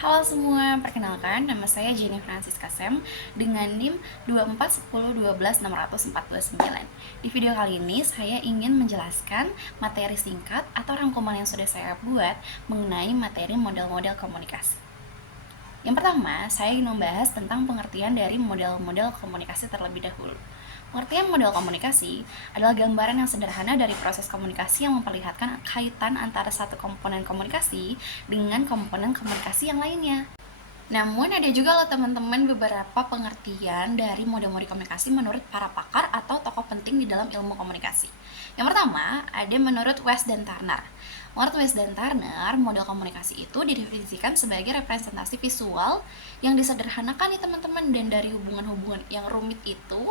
Halo semua, perkenalkan nama saya Jenny Francisca Sem dengan NIM 241012649. Di video kali ini saya ingin menjelaskan materi singkat atau rangkuman yang sudah saya buat mengenai materi model-model komunikasi. Yang pertama, saya ingin membahas tentang pengertian dari model-model komunikasi terlebih dahulu. Pengertian model komunikasi adalah gambaran yang sederhana dari proses komunikasi yang memperlihatkan kaitan antara satu komponen komunikasi dengan komponen komunikasi yang lainnya. Namun ada juga loh teman-teman beberapa pengertian dari model-model komunikasi menurut para pakar atau tokoh penting di dalam ilmu komunikasi. Yang pertama, ada menurut West dan Turner. Menurut West dan Turner, model komunikasi itu didefinisikan sebagai representasi visual yang disederhanakan nih teman-teman, dan dari hubungan-hubungan yang rumit itu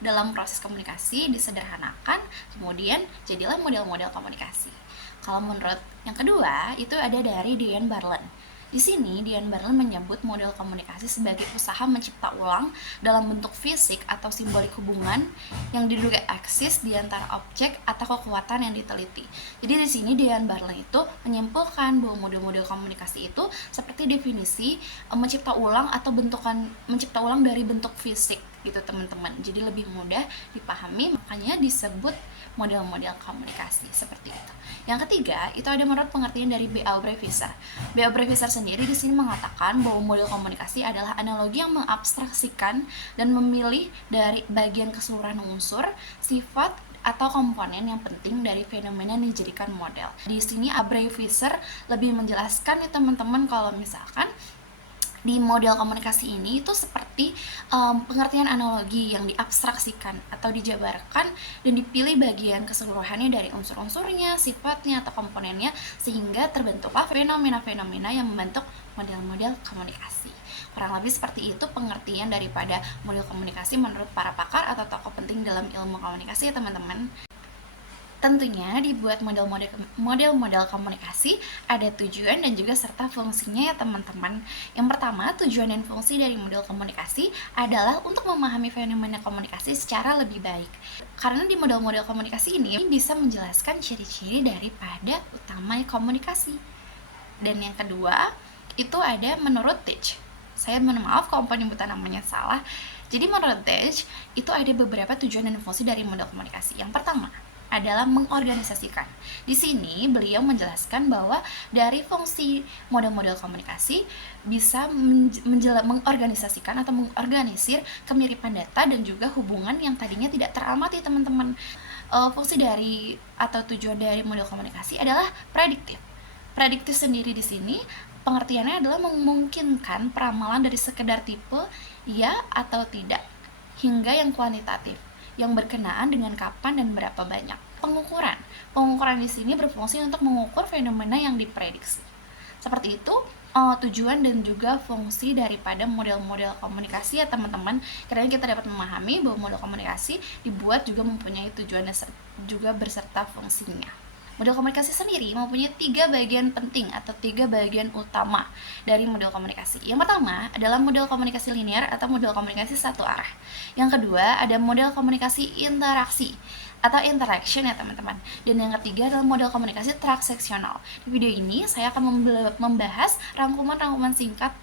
dalam proses komunikasi disederhanakan, kemudian jadilah model-model komunikasi. Kalau menurut yang kedua, itu ada dari Diane Barlen. Di sini, Diane Barlen menyebut model komunikasi sebagai usaha mencipta ulang dalam bentuk fisik atau simbolik hubungan yang diduga eksis di antara objek atau kekuatan yang diteliti. Jadi di sini Diane Barlen itu menyimpulkan bahwa model-model komunikasi itu seperti definisi mencipta ulang atau mencipta ulang dari bentuk fisik gitu teman-teman. Jadi lebih mudah dipahami, makanya disebut model-model komunikasi seperti itu. Yang ketiga, itu ada menurut pengertian dari B. Aubrey Fisher. B. Aubrey Fisher sendiri di sini mengatakan bahwa model komunikasi adalah analogi yang mengabstraksikan dan memilih dari bagian keseluruhan unsur, sifat, atau komponen yang penting dari fenomena yang dijadikan model. Di sini Aubrey Fisher lebih menjelaskan nih teman-teman kalau misalkan di model komunikasi ini itu seperti pengertian analogi yang diabstraksikan atau dijabarkan dan dipilih bagian keseluruhannya dari unsur-unsurnya, sifatnya, atau komponennya, sehingga terbentuklah fenomena-fenomena yang membentuk model-model komunikasi. Kurang lebih seperti itu pengertian daripada model komunikasi menurut para pakar atau tokoh penting dalam ilmu komunikasi ya teman-teman. Tentunya dibuat model-model komunikasi ada tujuan dan juga serta fungsinya ya teman-teman. Yang pertama, tujuan dan fungsi dari model komunikasi adalah untuk memahami fenomena komunikasi secara lebih baik. Karena di model-model komunikasi ini bisa menjelaskan ciri-ciri daripada utama komunikasi. Dan yang kedua, itu ada menurut Teach. Saya mohon maaf kalau penyebutan namanya salah. Jadi menurut Teach, itu ada beberapa tujuan dan fungsi dari model komunikasi. Yang pertama adalah mengorganisasikan. Di sini beliau menjelaskan bahwa dari fungsi model-model komunikasi bisa mengorganisasikan atau mengorganisir kemiripan data dan juga hubungan yang tadinya tidak teramati teman-teman. Fungsi dari atau tujuan dari model komunikasi adalah prediktif. Prediktif sendiri di sini pengertiannya adalah memungkinkan peramalan dari sekedar tipe ya atau tidak hingga yang kuantitatif yang berkenaan dengan kapan dan berapa banyak. Pengukuran di sini berfungsi untuk mengukur fenomena yang diprediksi. Seperti itu tujuan dan juga fungsi daripada model-model komunikasi ya teman-teman. Kiranya kita dapat memahami bahwa model komunikasi dibuat juga mempunyai tujuan dan juga berserta fungsinya. Model komunikasi sendiri mempunyai 3 bagian penting atau 3 bagian utama dari model komunikasi. Yang pertama adalah model komunikasi linear atau model komunikasi satu arah. Yang kedua ada model komunikasi interaksi atau interaction ya teman-teman. Dan yang ketiga adalah model komunikasi transaksional. Di video ini saya akan membahas rangkuman-rangkuman singkat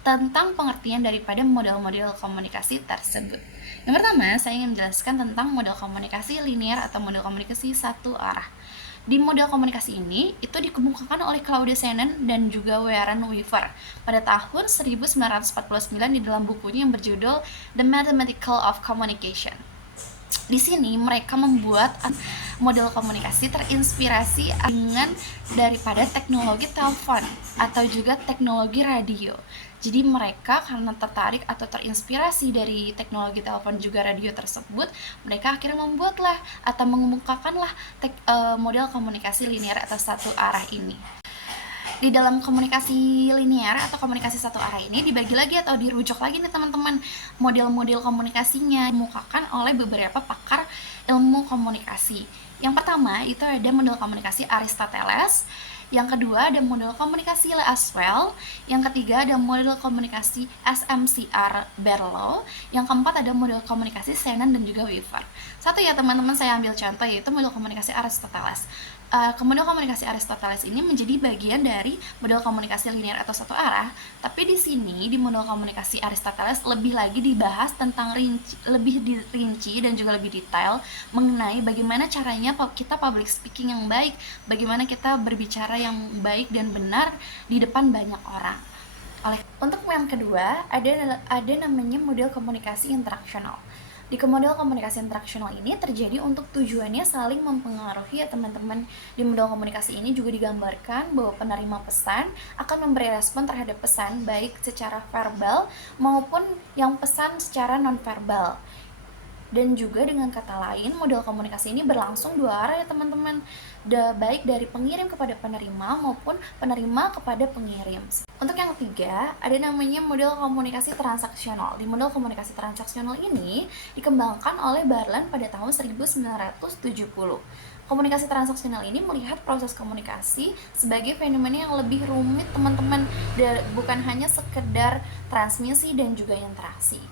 tentang pengertian daripada model-model komunikasi tersebut. Yang pertama, saya ingin menjelaskan tentang model komunikasi linear atau model komunikasi satu arah. Di model komunikasi ini, itu dikemukakan oleh Claude Shannon dan juga Warren Weaver pada tahun 1949 di dalam bukunya yang berjudul The Mathematics of Communication. Di sini mereka membuat model komunikasi terinspirasi dengan daripada teknologi telepon atau juga teknologi radio. Jadi mereka karena tertarik atau terinspirasi dari teknologi telepon juga radio tersebut, mereka akhirnya membuatlah atau mengemukakanlah model komunikasi linear atau satu arah ini. Di dalam komunikasi linear atau komunikasi satu arah ini dibagi lagi atau dirujuk lagi nih teman-teman model-model komunikasinya dikemukakan oleh beberapa pakar ilmu komunikasi. Yang pertama itu ada model komunikasi Aristoteles, yang kedua ada model komunikasi Lasswell, yang ketiga ada model komunikasi SMCR Berlow, yang keempat ada model komunikasi Shannon dan juga Weaver. Satu ya teman-teman, saya ambil contoh yaitu model komunikasi Aristoteles. Model komunikasi Aristoteles ini menjadi bagian dari model komunikasi linear atau satu arah, tapi di sini di model komunikasi Aristoteles lebih lagi dibahas tentang lebih dirinci dan juga lebih detail mengenai bagaimana caranya kita public speaking yang baik, bagaimana kita berbicara yang baik dan benar di depan banyak orang. Untuk yang kedua, ada namanya model komunikasi interaksional. Di model komunikasi interaksional ini terjadi untuk tujuannya saling mempengaruhi ya teman-teman. Di model komunikasi ini juga digambarkan bahwa penerima pesan akan memberi respon terhadap pesan baik secara verbal maupun yang pesan secara non-verbal. Dan juga dengan kata lain, model komunikasi ini berlangsung dua arah ya teman-teman, baik dari pengirim kepada penerima maupun penerima kepada pengirim. Untuk yang ketiga, ada namanya model komunikasi transaksional. Di model komunikasi transaksional ini dikembangkan oleh Barlan pada tahun 1970. Komunikasi transaksional ini melihat proses komunikasi sebagai fenomena yang lebih rumit teman-teman, bukan hanya sekedar transmisi dan juga interaksi.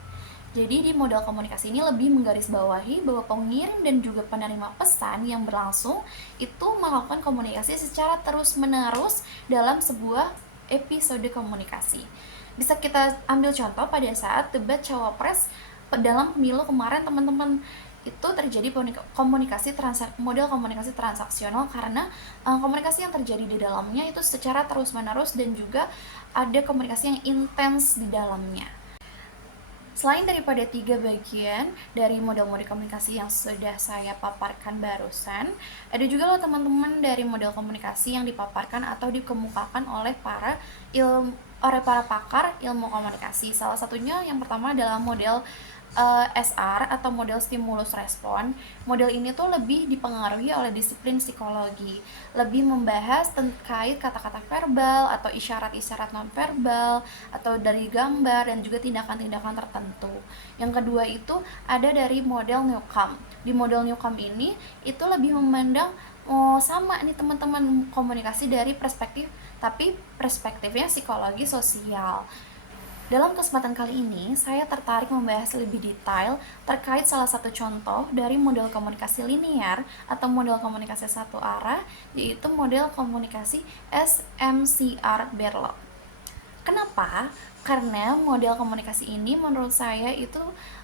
Jadi di model komunikasi ini lebih menggarisbawahi bahwa pengirim dan juga penerima pesan yang berlangsung itu melakukan komunikasi secara terus-menerus dalam sebuah episode komunikasi. Bisa kita ambil contoh pada saat debat cawapres dalam pemilu kemarin teman-teman, itu terjadi model komunikasi transaksional karena komunikasi yang terjadi di dalamnya itu secara terus-menerus dan juga ada komunikasi yang intens di dalamnya. Selain daripada 3 bagian dari model-model komunikasi yang sudah saya paparkan barusan, ada juga loh teman-teman dari model komunikasi yang dipaparkan atau dikemukakan oleh para pakar ilmu komunikasi. Salah satunya yang pertama adalah model SR atau model stimulus respon. Model ini tuh lebih dipengaruhi oleh disiplin psikologi, lebih membahas terkait kata-kata verbal atau isyarat-isyarat non-verbal atau dari gambar dan juga tindakan-tindakan tertentu. Yang kedua itu ada dari model Newcomb. Di model Newcomb ini itu lebih memandang sama nih teman-teman, komunikasi dari perspektifnya psikologi sosial. Dalam kesempatan kali ini, saya tertarik membahas lebih detail terkait salah satu contoh dari model komunikasi linear atau model komunikasi satu arah, yaitu model komunikasi SMCR-Berloc. Kenapa? Karena model komunikasi ini menurut saya itu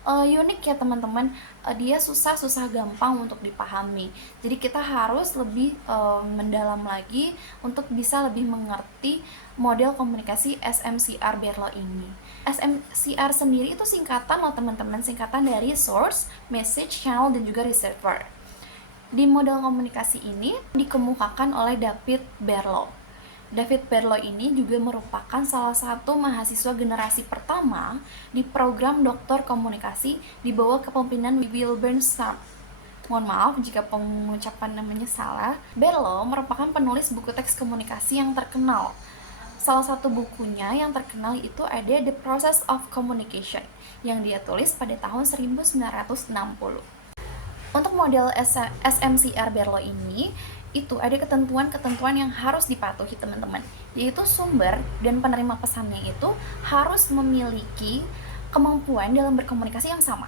unik ya teman-teman. Dia susah gampang untuk dipahami. Jadi kita harus lebih mendalam lagi untuk bisa lebih mengerti model komunikasi SMCR-Berloc ini. SMCR sendiri itu singkatan loh teman-teman, singkatan dari source, message, channel, dan juga receiver. Di model komunikasi ini dikemukakan oleh David Berloc. David Berloc ini juga merupakan salah satu mahasiswa generasi pertama di program doktor komunikasi di bawah kepemimpinan Wilbur Sharp. Mohon maaf jika pengucapan namanya salah. Berloc merupakan penulis buku teks komunikasi yang terkenal. Salah satu bukunya yang terkenal itu ada The Process of Communication yang dia tulis pada tahun 1960. Untuk model SMCR Berloc ini itu ada ketentuan-ketentuan yang harus dipatuhi teman-teman, yaitu sumber dan penerima pesannya itu harus memiliki kemampuan dalam berkomunikasi yang sama.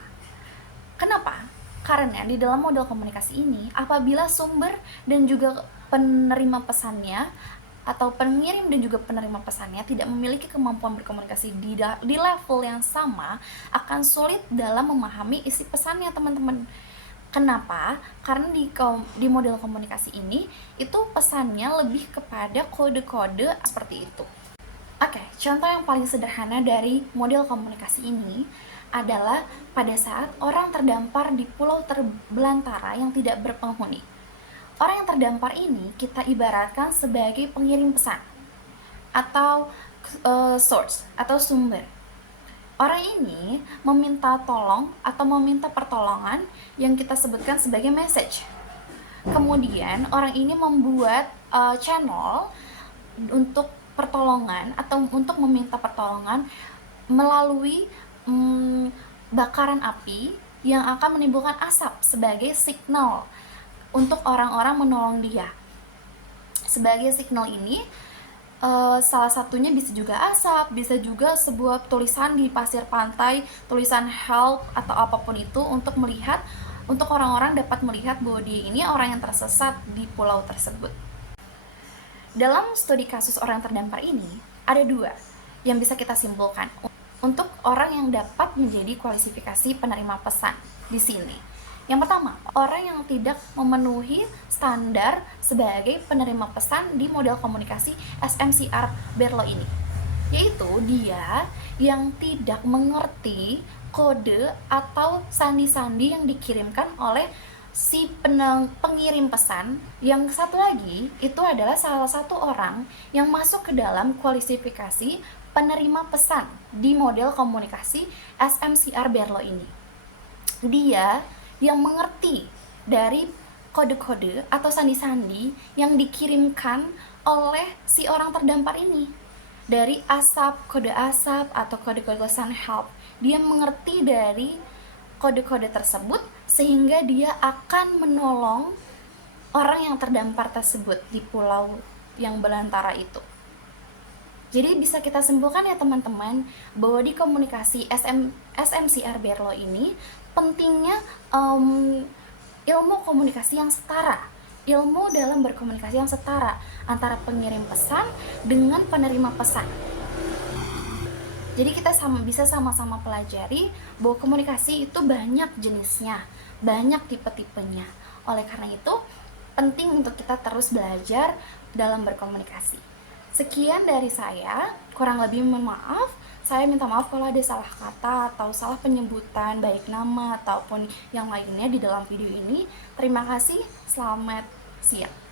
Kenapa? Karena di dalam model komunikasi ini, apabila sumber dan juga penerima pesannya atau pengirim dan juga penerima pesannya tidak memiliki kemampuan berkomunikasi di level yang sama, akan sulit dalam memahami isi pesannya teman-teman. Kenapa? Karena di model komunikasi ini itu pesannya lebih kepada kode-kode seperti itu. Oke, contoh yang paling sederhana dari model komunikasi ini adalah pada saat orang terdampar di pulau terbelantara yang tidak berpenghuni. Orang yang terdampar ini kita ibaratkan sebagai pengirim pesan atau source atau sumber. Orang ini meminta tolong atau meminta pertolongan yang kita sebutkan sebagai message. Kemudian orang ini membuat channel untuk pertolongan atau untuk meminta pertolongan melalui bakaran api yang akan menimbulkan asap sebagai signal untuk orang-orang menolong dia. Sebagai signal ini salah satunya bisa juga asap, bisa juga sebuah tulisan di pasir pantai, tulisan help atau apapun itu untuk melihat untuk orang-orang dapat melihat bahwa dia ini orang yang tersesat di pulau tersebut. Dalam studi kasus orang terdampar ini, ada dua yang bisa kita simpulkan untuk orang yang dapat menjadi kualifikasi penerima pesan di sini. Yang pertama, orang yang tidak memenuhi standar sebagai penerima pesan di model komunikasi SMCR Berlo ini, yaitu dia yang tidak mengerti kode atau sandi-sandi yang dikirimkan oleh si pengirim pesan. Yang satu lagi itu adalah salah satu orang yang masuk ke dalam kualifikasi penerima pesan di model komunikasi SMCR Berlo ini. Dia yang mengerti dari kode-kode atau sandi-sandi yang dikirimkan oleh si orang terdampar ini. Dari kode asap atau kode-kode pesan help, dia mengerti dari kode-kode tersebut sehingga dia akan menolong orang yang terdampar tersebut di pulau yang belantara itu. Jadi bisa kita simpulkan ya teman-teman, bahwa di komunikasi SMCR Berlo ini pentingnya ilmu komunikasi yang setara, ilmu dalam berkomunikasi yang setara antara pengirim pesan dengan penerima pesan. Jadi kita bisa sama-sama pelajari bahwa komunikasi itu banyak jenisnya, banyak tipe-tipenya. Oleh karena itu, penting untuk kita terus belajar dalam berkomunikasi. Sekian dari saya, kurang lebih mohon maaf. Saya minta maaf kalau ada salah kata atau salah penyebutan baik nama ataupun yang lainnya di dalam video ini. Terima kasih, selamat siang.